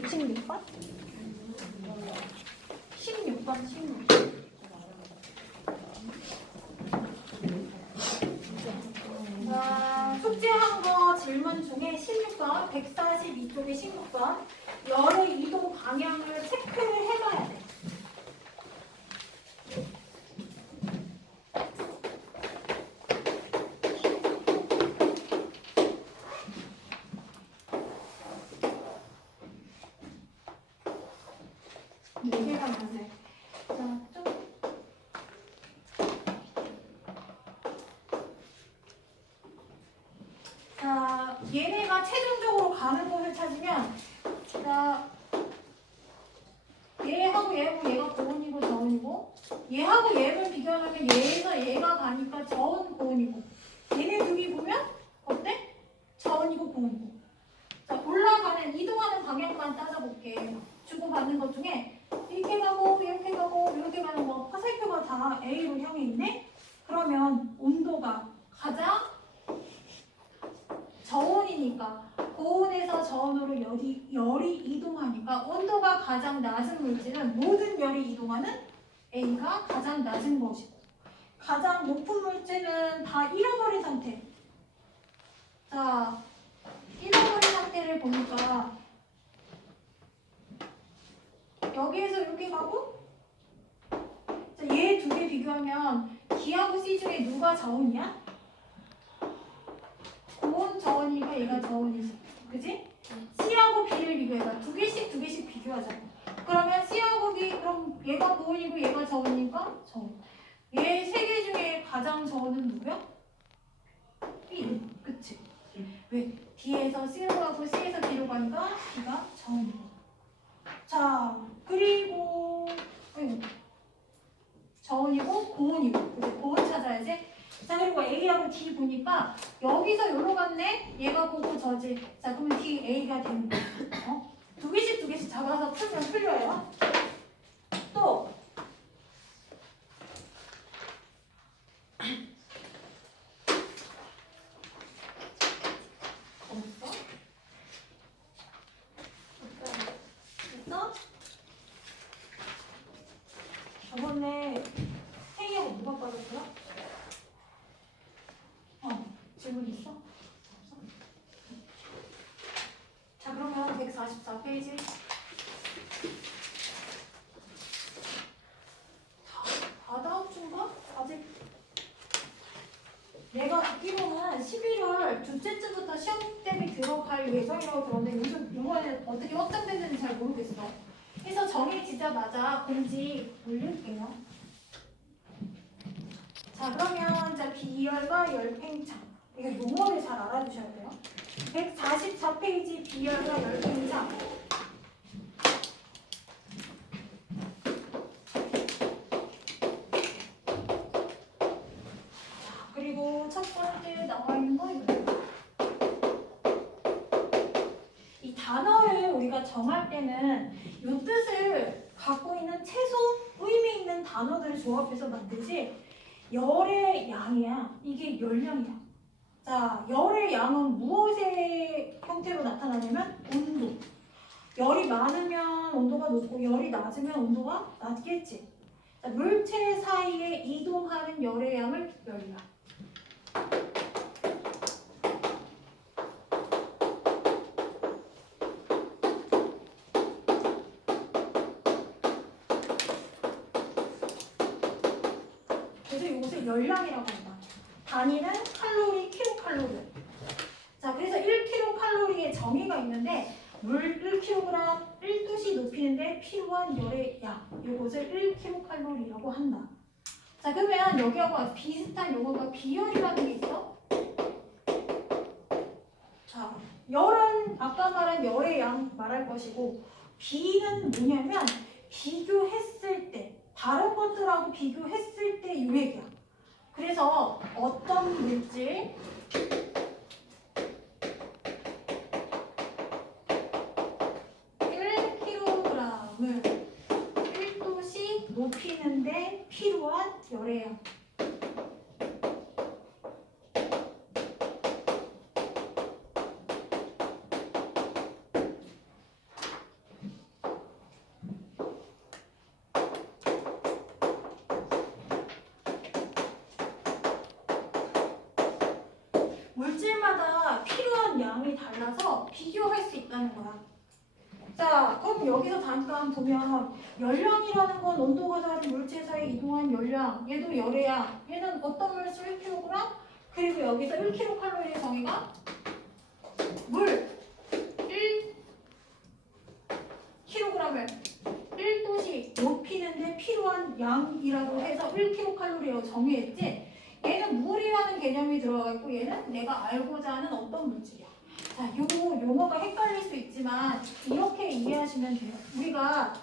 116번? 16번, 16번. 자, 숙제한 거 질문 중에 16번, 142쪽에 16번. 열의 이동 방향을 체크를 해봐야 돼. 네 개가 많네. 자, 좀. 자, 얘네가 최종적으로 가는 곳을 찾으면, 자, 얘하고 얘가 고온이고 저온이고, 얘하고 얘를 비교하면 얘에서 얘가 가니까 저온 고온이고, 얘네 둘이 보면 어때? 저온이고 고온이고. 자, 올라가는 이동하는 방향만 따져볼게. 주고받는 것 중에 이렇게 가고 이렇게 가고 이렇게 가는 거 화살표가 다 A로 향해 있네? 그러면 온도가 가장 저온이니까 고온에서 저온으로 열이 이동하니까 온도가 가장 낮은 물질은 모든 열이 이동하는 A가 가장 낮은 것이고 가장 높은 물질은 다 잃어버린 상태. 자, 잃어버린 상태를 보니까 여기에서 이렇게 가고 얘 두 개 비교하면 D하고 C 중에 누가 저온이야? 고온 저온이니까 얘가 저온이지. 그지? C하고 B를 비교해봐. 두 개씩 비교하자. 그러면 C하고 B, 그럼 얘가 고온이고 얘가 저온이니까 저온. 얘 세 개 중에 가장 저온은 누구야? B. 그치? 왜? D에서 C로 가고 C에서 B로 가니까 B가 저온이고. 자, 그리고 저온이고 고온이고. 그치? 고온 찾아야지. 자, 그리고 A하고 D 보니까 여기서 요로 갔네? 얘가 보고 저지. 자, 그러면 D, A가 되는 거야. 두 개씩 잡아서 풀면 풀려요. 또 없어? 됐어? 저번에 생이하고 누가 빠졌어요? 질문 있어? 없어? 자, 그러면 144페이지. 다 다음 주인가? 아직. 내가 듣기로는 11월 둘째 주부터 시험 때문에 들어갈 예정이라고 들었는데 요즘 이번에 어떻게 확정됐는지 잘 모르겠어. 그래서 정해지자마자 공지 올릴게요. 자, 그러면 자, 비열과 열팽창. 이거 용어를 잘 알아두셔야 돼요. 144페이지 비열과 열팽창. 자, 그리고 첫 번째 나와 있는 거 이거. 이 단어를 우리가 정할 때는 이 뜻을 갖고 있는 최소 의미 있는 단어들을 조합해서 만들지 열의 양이야. 이게 열량이야. 자, 열의 양은 무엇의 형태로 나타나냐면 온도. 열이 많으면 온도가 높고 열이 낮으면 온도가 낮겠지. 자, 물체 사이에 이동하는 열의 양을 열량. 그래서 이것을 열량이라고 한다. 단위는 칼로리, 킬로칼로리. 자, 그래서 1kcal의 정의가 있는데 물 1kg 1도씨 높이는데 필요한 열의 양. 이것을 1kcal라고 한다. 자, 그러면 여기하고 비슷한 용어가 비열이라는 게 있어. 자, 열은 아까 말한 열의 양 말할 것이고 비는 뭐냐면 비교했을 때 다른 것들하고 비교했을 때 이 얘기야. 그래서 어떤 물질 1kg을 1도씩 높이는데 필요한 열의 양. 비열이 달라서 비교할 수 있다는 거야. 자, 그럼 여기서 잠깐 보면 열량이라는 건 온도가 다른 물질 사이에 이동한 열량, 얘도 열애야. 얘는 어떤 물질 1kg? 그리고 여기서 1kcal의 정의가 물 1kg을 1도씩 높이는데 필요한 양이라고 해서 1kcal라고 정의했지. 얘는 물이라는 개념이 들어가 있고 얘는 내가 알고자 하는 어떤 물질이야. 자, 요거 용어가 헷갈릴 수 있지만 이렇게 이해하시면 돼요. 우리가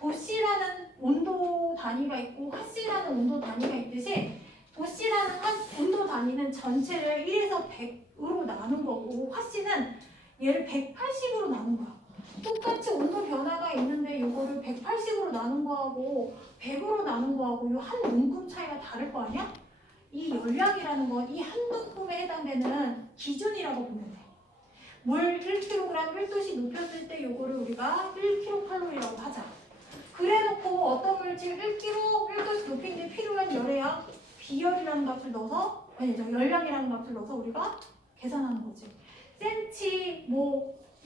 도씨라는 온도 단위가 있고 화씨라는 온도 단위가 있듯이 도씨라는 온도 단위는 전체를 1에서 100으로 나눈 거고 화씨는 얘를 180으로 나눈 거야. 똑같이 온도 변화가 있는데 이거를 180으로 나눈 거하고 100으로 나눈 거하고 이 한 문금 차이가 다를 거 아니야? 이 열량이라는 건 이 한 문금에 해당되는 기준이라고 보면 돼. 물 1kg 1도씩 높였을 때 이거를 우리가 1kcal라고 하자. 그래놓고 어떤 물질 1kg 1도씩 높인 데 필요한 열애야 비열이라는 값을 넣어서 열량이라는 값을 넣어서 우리가 계산하는 거지. 센치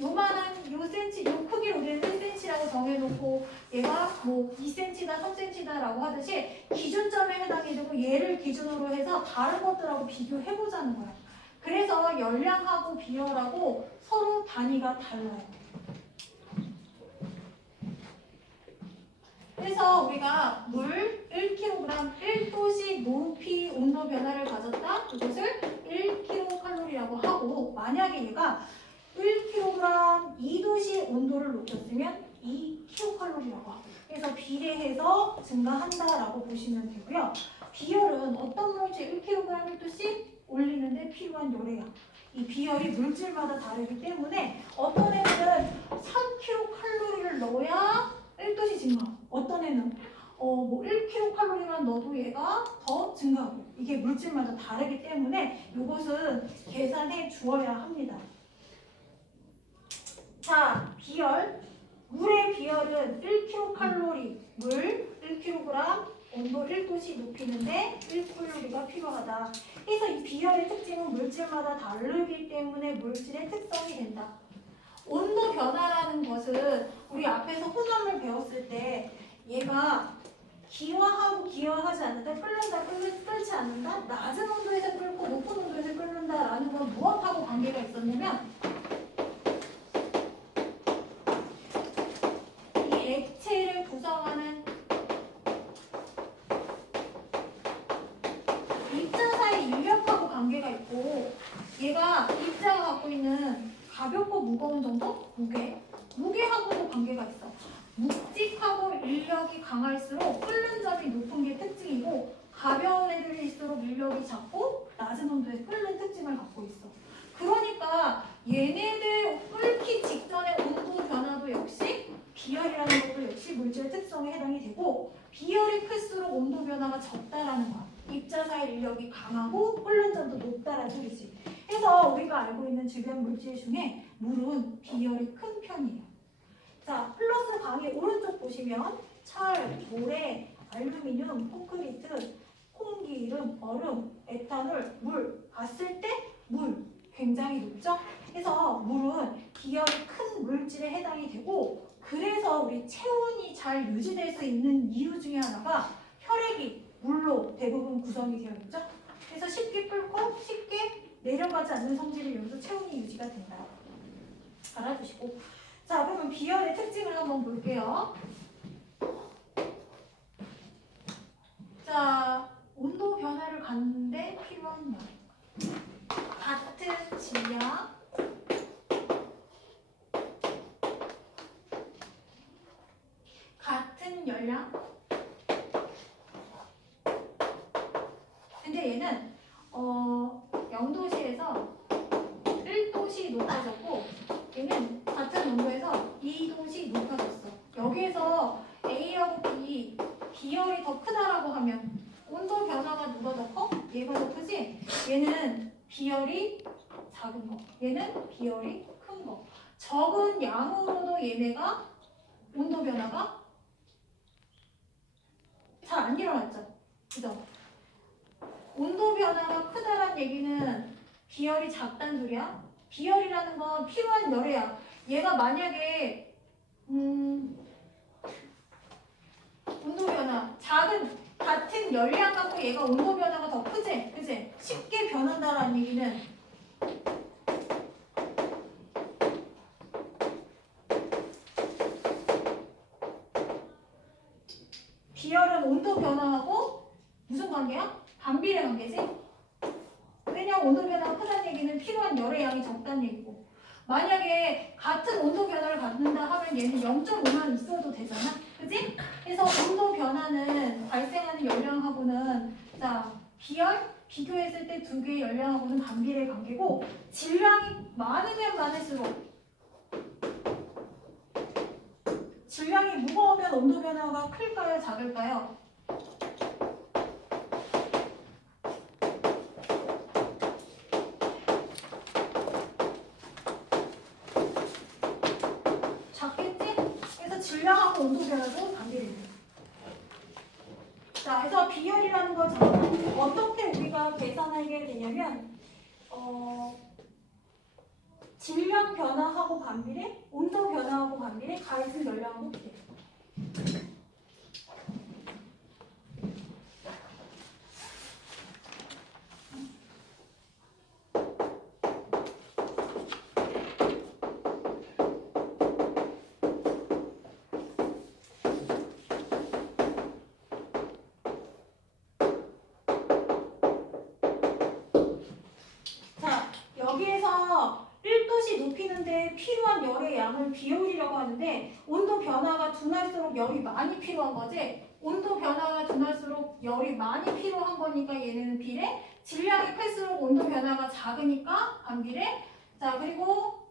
요만한 요 센치 요 크기로 우리는 1cm라고 정해놓고 얘가 2cm다 3cm다라고 하듯이 기준점에 해당이 되고 얘를 기준으로 해서 다른 것들하고 비교해보자는 거야. 그래서 열량하고 비열하고 서로 단위가 달라요. 그래서 우리가 물 1kg 1도씩 높이 온도 변화를 가졌다. 이것을 1kcal라고 하고 만약에 얘가 1kg 2도씩 온도를 높였으면 2kcal라고 하고 그래서 비례해서 증가한다라고 보시면 되고요. 비열은 어떤 물질 1kg 1도씩 올리는데 필요한 열애야. 이 비열이 물질마다 다르기 때문에 어떤 애들은 3kcal를 넣어야 1도씩 증가. 어떤 애는 1kcal만 넣어도 얘가 더 증가하고 이게 물질마다 다르기 때문에 이것은 계산해 주어야 합니다. 자, 비열. 물의 비열은 1kcal, 물 1kg, 온도 1도씩 높이는데 1칼로리가 필요하다. 그래서 이 비열의 특징은 물질마다 다르기 때문에 물질의 특성이 된다. 온도 변화라는 것은 우리 앞에서 혼합물 배웠을 때 얘가 기화하고 기화하지 않는다, 끓는다, 끓지 않는다, 낮은 온도에서 끓고 높은 온도에서 끓는다라는 건 무엇하고 관계가 있었냐면 이 액체를 구성하는 입자사의 인력하고 관계가 있고 얘가 입자가 갖고 있는 가볍고 무거운 정도? 무게하고도 관계가 있어. 묵직하고 인력이 강할수록 끓는 점이 높은 게 특징이고 가벼운 애들일수록 인력이 작고 낮은 온도에 끓는 특징을 갖고 있어. 그러니까 얘네들 끓기 직전의 온도 변화도 역시 비열이라는 것도 역시 물질의 특성에 해당이 되고 비열이 클수록 온도 변화가 적다라는 거야. 입자사의 인력이 강하고 끓는 점도 높다라는 소리지. 그래서 우리가 알고 있는 주변 물질 중에 물은 비열이 큰 편이에요. 자, 플러스 강의 오른쪽 보시면 철, 모래, 알루미늄, 콘크리트, 콩기름, 얼음, 에탄올, 물 봤을 때 물 굉장히 높죠? 그래서 물은 비열이 큰 물질에 해당이 되고 그래서 우리 체온이 잘 유지될 수 있는 이유 중에 하나가 혈액이 물로 대부분 구성이 되어 있죠? 그래서 쉽게 끓고 쉽게 내려가지 않는 성질을 이용해서 체온이 유지가 된다. 알아두시고 자, 그러면 비열의 특징을 한번 볼게요. 자, 온도 변화를 갖는데 필요한 열. 같은 질량, 같은 열량. 근데 얘는 0도씨에서 1도씩 높아졌고 얘는 같은 온도에서 2도씩 높아졌어. 여기에서 A하고 B, 비열이 더 크다라고 하면 온도 변화가 누가 더 커? 얘가 더 크지? 얘는 비열이 작은 거, 얘는 비열이 큰 거. 적은 양으로도 얘네가 온도 변화가 잘 안 일어났죠? 그죠? 온도 변화가 크다란 얘기는 비열이 작단 소리야? 비열이라는 건 필요한 열이야. 얘가 만약에 온도 변화 같은 열량 갖고 얘가 온도 변화가 더 크지? 그지? 쉽게 변한다라는 얘기는 비열은 온도 변화하고 무슨 관계야? 반비례 관계지? 왜냐면 온도 변화가 크다는 얘기는 필요한 열의 양이 적다는 얘기고, 만약에 같은 온도 변화를 갖는다 하면 얘는 0.5만 있어도 되잖아. 그지? 그래서 온도 변화는 발생하는 열량하고는 자 비열 비교했을 때 두 개의 열량하고는 반비례 관계고, 질량이 많으면 많을수록 질량이 무거우면 온도 변화가 클까요? 작을까요? 작겠지? 그래서 질량하고 온도 변화도 반비례돼요. 자, 그래서 비열이라는 거 어떻게 우리가 계산하게 되냐면 질량 변화하고 반비례, 온도 변화하고 반비례, 같은 열량하고 비례. 자, 여기에서 1도씨 높이는데 필요한 열의 양을 비율이라고 하는데, 온도 변화가 둔할수록 열이 많이 필요한 거지. 온도 변화가 둔할수록 열이 많이 필요한 거니까 얘는 비례. 질량이 클수록 온도 변화가 작으니까 반비례. 자, 그리고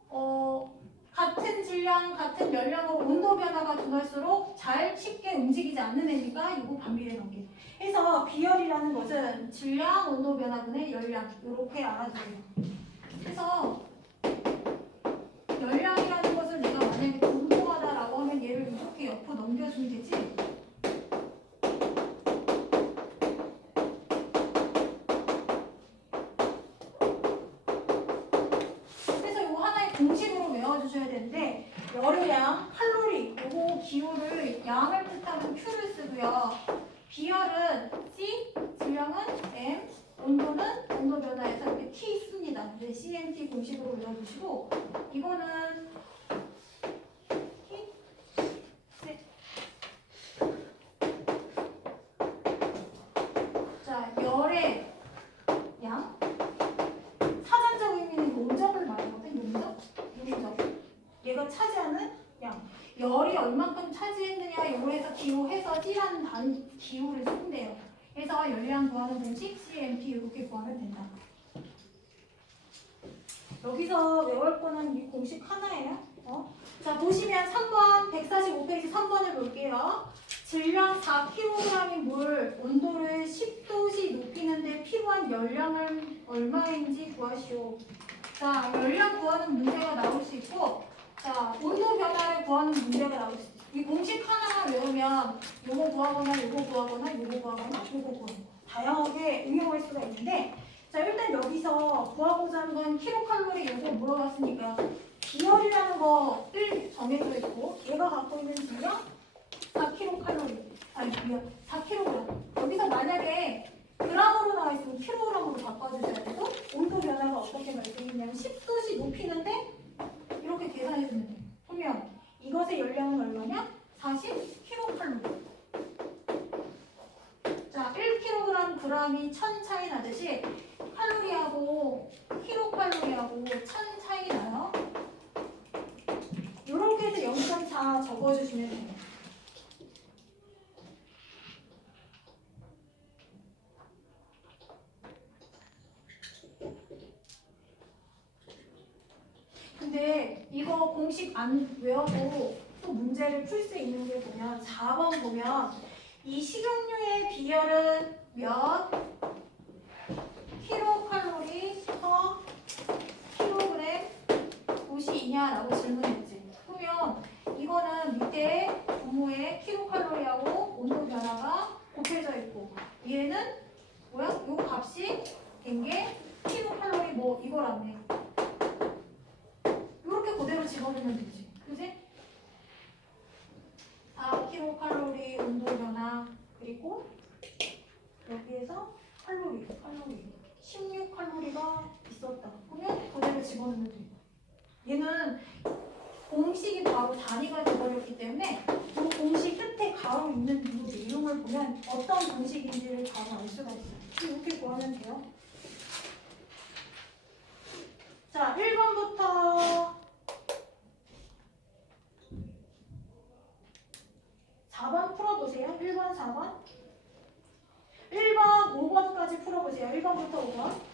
같은 질량, 같은 열량으로 온도 변화가 둔할수록 잘 쉽게 움직이지 않는 애니까 이거 반비례 관계. 그래서 비열이라는 것은 질량, 온도 변화분의 열량 이렇게 알아두세요. 그래서 열량이라는 것을 내가 만약에 궁금하다라고 하면 얘를 이렇게 옆으로 넘겨주면 되지. 그래서 이거 하나의 공식으로 외워주셔야 되는데, 열의 양, 칼로리, 요거 기호를 양을 뜻하는 Q를 쓰고요. 비열은 C, 질량은 M, 온도는 온도 변화에서 이렇게 T 씁니다. 네, CMT 공식으로 외워주시고, 이거는 T, 네. 자, 열의 양, 사전적 의미는 용적을 말하거든. 용적. 얘가 차지하는 양. 열이 얼만큼 차지했느냐 요거에서 기호해서 T라는 단위 기호를 쓴대요. 그래서 열량 구하는 공식 CMT 이렇게 구하면 된다. 여기서 외울 거는 이 공식 하나예요. 자, 보시면 3번 145페이지 3번을 볼게요. 질량 4kg인 물 온도를 10도씨 높이는데 필요한 열량은 얼마인지 구하시오. 자, 열량 구하는 문제가 나올 수 있고, 자, 온도 변화를 구하는 문제가 나올 수 있어요. 이 공식 하나만 외우면 요거 구하거나 요거 구하거나 요거 구하거나 요거 구하거나 다양하게 응용할 수가 있는데, 자, 일단 여기서 구하고자 하는 건 킬로칼로리 요거 물어봤으니까 비열이라는 거를 정해져 있고, 얘가 갖고 있는 질량 4kcal, 아니 미안 4kg. 여기서 만약에 그램으로 나와 있으면 킬로그램으로 바꿔주셔야 되고, 온도 변화가 어떻게 발생했냐면 10도씨 높이는데 이렇게 계산해주면 돼요. 그러면 이것의 열량은 얼마냐? 40kcal. 자, 1kg gram이 1000 차이 나듯이 칼로리하고 킬로칼로리하고 1000 차이 나요. 이렇게 해서 0.4 적어주시면 돼요. 근데 이거 공식 안 외워도 또 문제를 풀 수 있는 게 보면 4번 보면 이 식용유의 비열은 몇 킬로칼로리 퍼 킬로그램 도시이냐라고 질문했지. 그러면 이거는 밑에 분모에 킬로칼로리하고 온도 변화가 곱해져 있고, 얘는 뭐야? 요 값이 된 게 킬로칼로리 뭐 이거라네. 집어넣으면 돼요. 얘는 공식이 바로 단위가 되어버렸기 때문에 이 공식 끝에 가로 있는 이 내용을 보면 어떤 공식인지를 바로 알 수가 있어요. 이렇게 구하면 돼요. 자, 1번부터 4번 풀어보세요. 1번, 4번. 1번, 5번까지 풀어보세요. 1번부터 5번.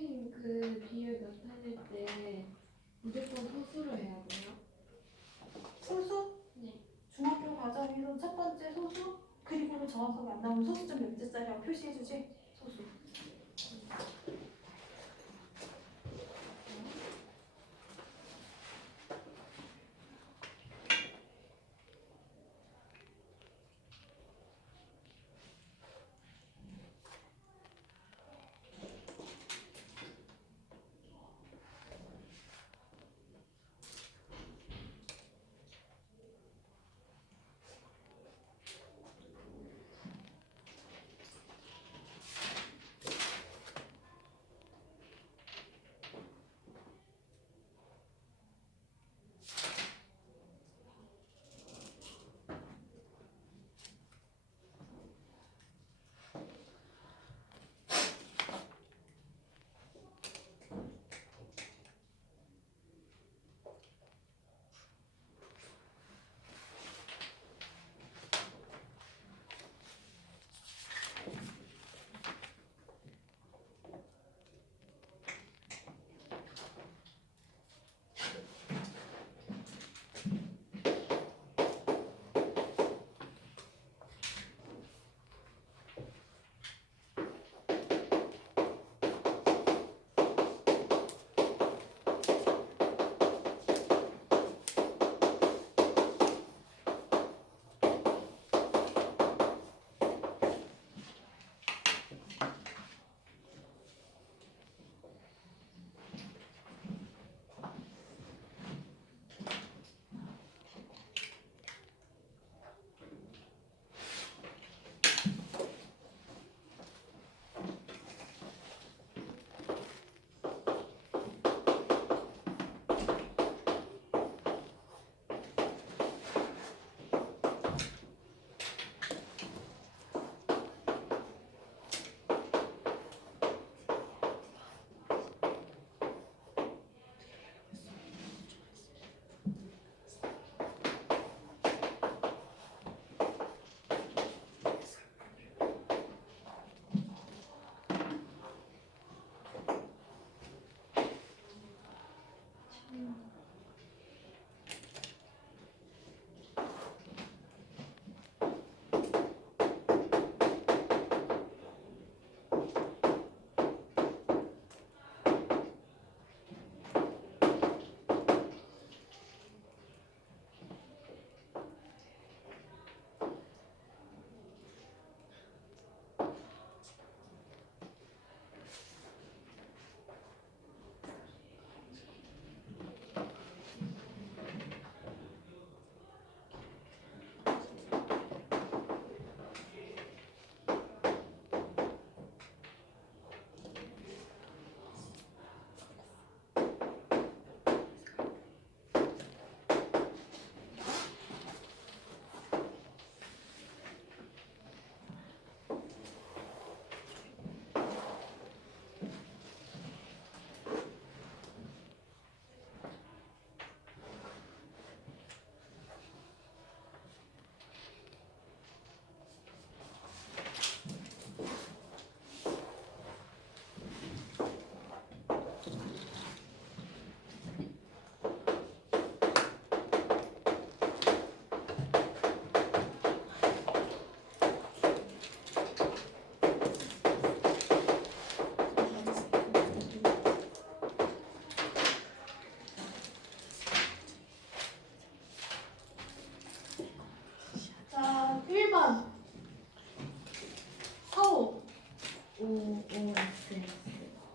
선생님 그 비율 나타낼 때 무조건 소수로 해야 돼요? 소수? 네. 중학교 과정에서 첫 번째 소수, 그리고 정확하게 안 나오면 소수점 몇 개짜리라고 표시해주지? 소수.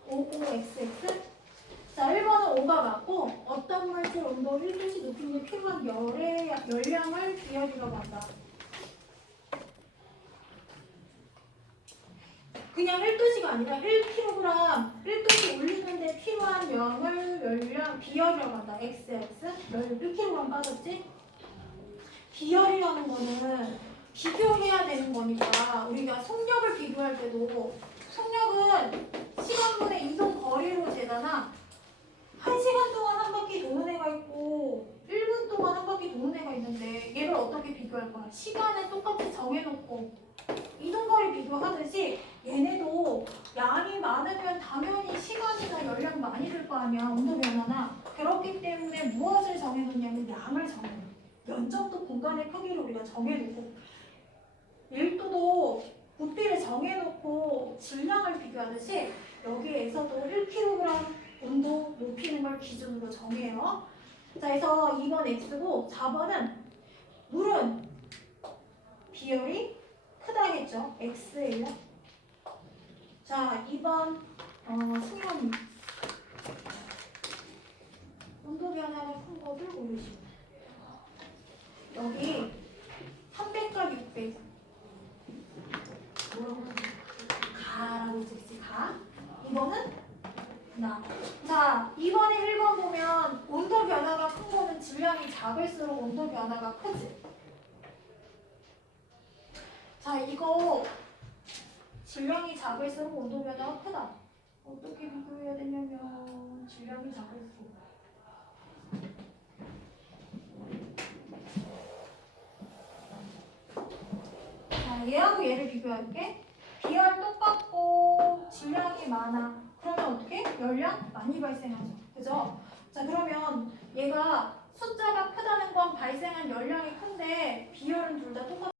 OOXX. 자, 1번은 5가 맞고 어떤 물질 온도 1도씨 높이는 데 필요한 열량을 비열이라고 한다. 그냥 1도씨가 아니라 1kg, 1도씨 올리는데 필요한 열량 비열이라고 한다. XX. 열 1kg 빠졌지? 비열이라는 거는 비교해야 되는 거니까 우리가 속력을 비교할 때도 속력은 시간분의 이동 거리로 재잖아. 1시간 동안 한 바퀴 도는 애가 있고 1분 동안 한 바퀴 도는 애가 있는데 얘를 어떻게 비교할 거야? 시간을 똑같이 정해놓고 이동거리 비교하듯이 얘네도 양이 많으면 당연히 시간이나 열량 많이 들 거 아니야. 온도 변화나. 그렇기 때문에 무엇을 정해놓냐면 양을 정해놓고 면적도 공간의 크기를 우리가 정해놓고 1도도 부피를 정해놓고 질량을 비교하듯이 여기에서도 1kg 온도 높이는 걸 기준으로 정해요. 자, 그래서 2번 X고 4번은 물은 비열이 크다겠죠. X예요. 자, 2번 승현이 온도 변화가 큰 거를 고르시면 여기 300과 600 뭐라고 하지? 가라고 쓰지 가. 이거는 나. 자, 이번에 1번 보면 온도 변화가 큰 거는 질량이 작을수록 온도 변화가 크지. 자, 이거 질량이 작을수록 온도 변화가 크다. 어떻게 비교해야 되냐면 질량이 작을수록 자, 얘하고 얘를 비교할게. 비열 똑같고 질량이 많아. 그러면 어떻게? 열량 많이 발생하죠. 그죠? 자, 그러면 얘가 숫자가 크다는 건 발생한 열량이 큰데 비열은 둘 다 똑같아.